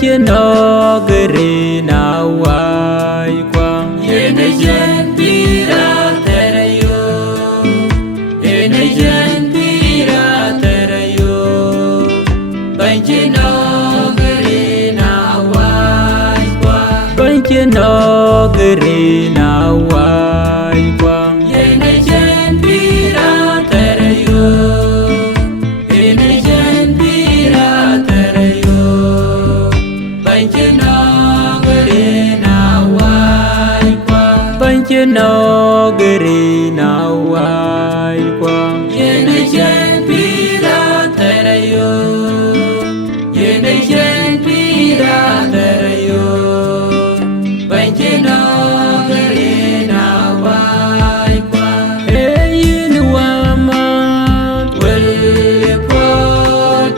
trên nó gửi nào ai quang Yene jen pira terayo, yene jen pira terayo, banjir no geri na wai kwa. trên nó gửi nào ai quang Yene jen pira terayo, yene jen pira terayo, banjir no geri na wai kwa. trên nó gửi nào ai quang Yene jen pira terayo, yene jen pira terayo, banjir no geri na wai kwa. yin wa ma Welle po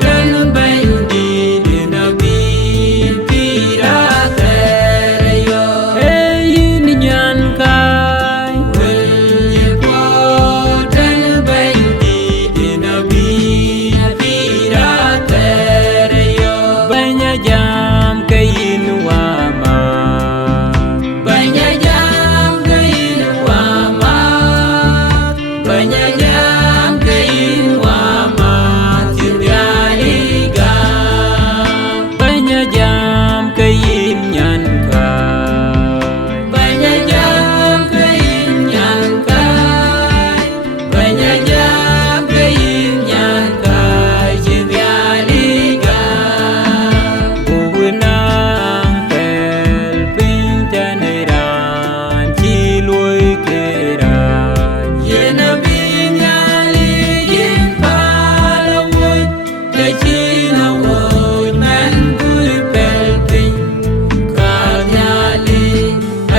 tan bandi dina bin pira terayo. yin nyan kai Welle po tan bandi dina bin pira terayo. banyak jam kain wa ma Banyak jam kain wama, banyak jam kain wama, tiada banyak jam kain nyan kai banyak jam kain nyangkai, banyak jam kain nyangkai, tiada Bugunang pel pinjaneran cilui keran Yena binyali yin palawun, kacina wun man kui pelpin, kanyali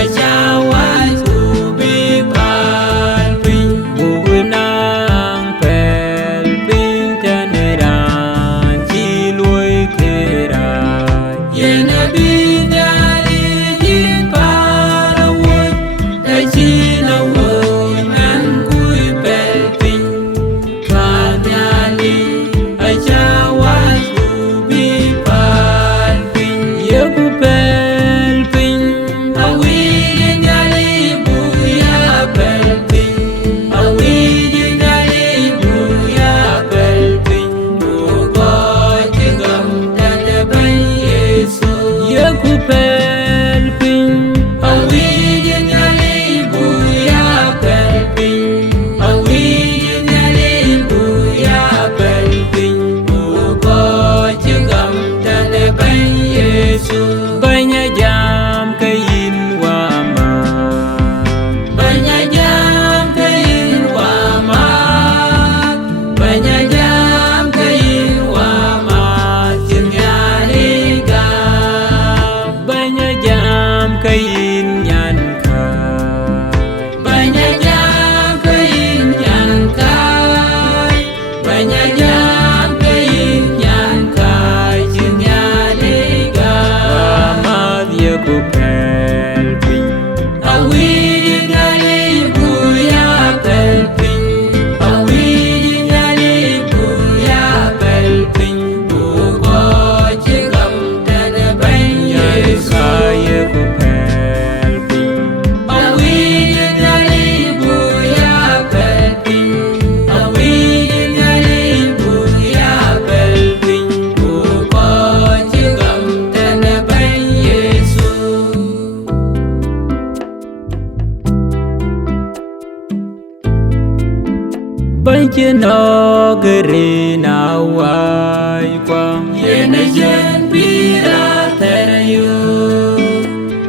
acawan ubi palpin. Bugunang pel pinjaneran cilui keran Yena binyali yin palawun, kacina wun man kui pelpin, kanyali acawan ubi palpin. Yebu pel pin Awi nyali buya pelpin, awi nyali buya pelpin, buko tigam dan bay Yesus. Yebu pel pin Awi nyali buya pelpin, awi nyali buya pelpin, buko tigam dan bay Yesus. banyak jam kain wa ma Banyak jam kain wama, banyak jam kain wama, tiada banyak jam kain nyan kai banyak jam kain nyangkai, banyak jam kain nyangkai, tiada Amat yebu pel pin Awi nyali buya pelpin, awi nyali buya pelpin, buko cigam dan bay Yesus. Yebu pel pin Awi nyali buya pelpin, awi nyali buya pelpin, buko cigam dan bay Yesus. trên nó gửi nào ai quang Yene jen pira terayo,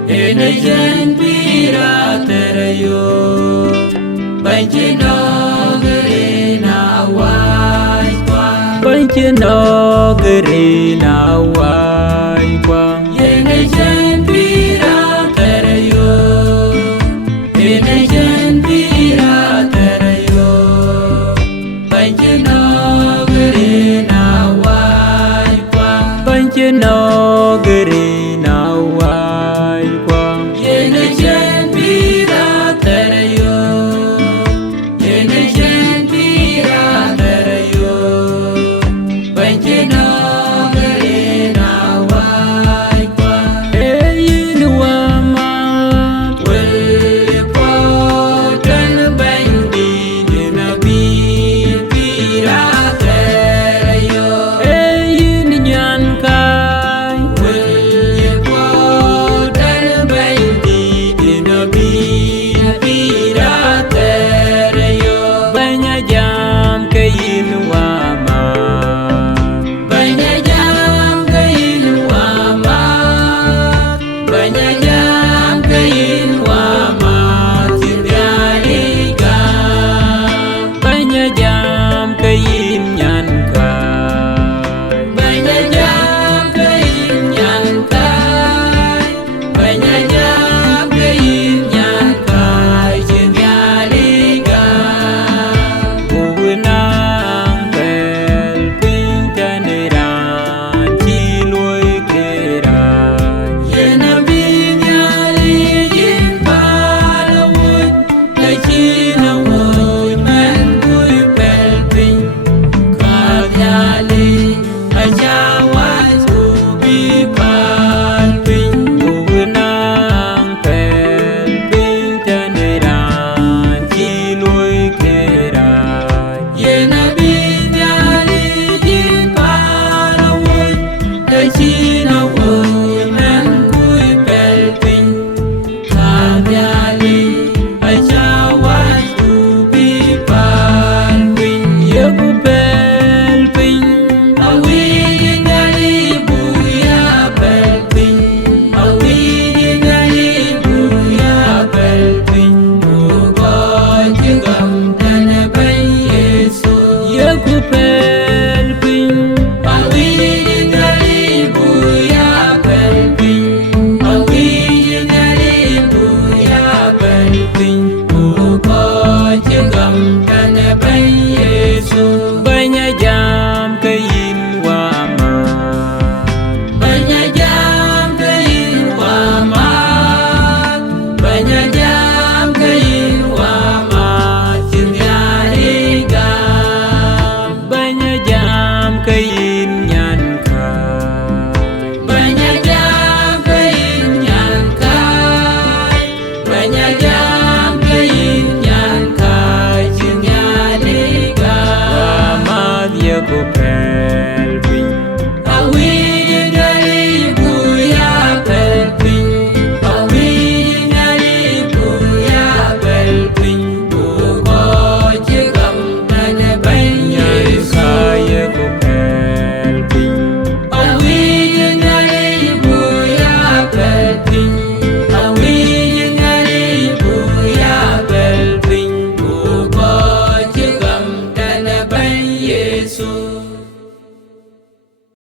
yene jen pira terayo, banjir no geri na wai kwa. trên nó gửi nào ai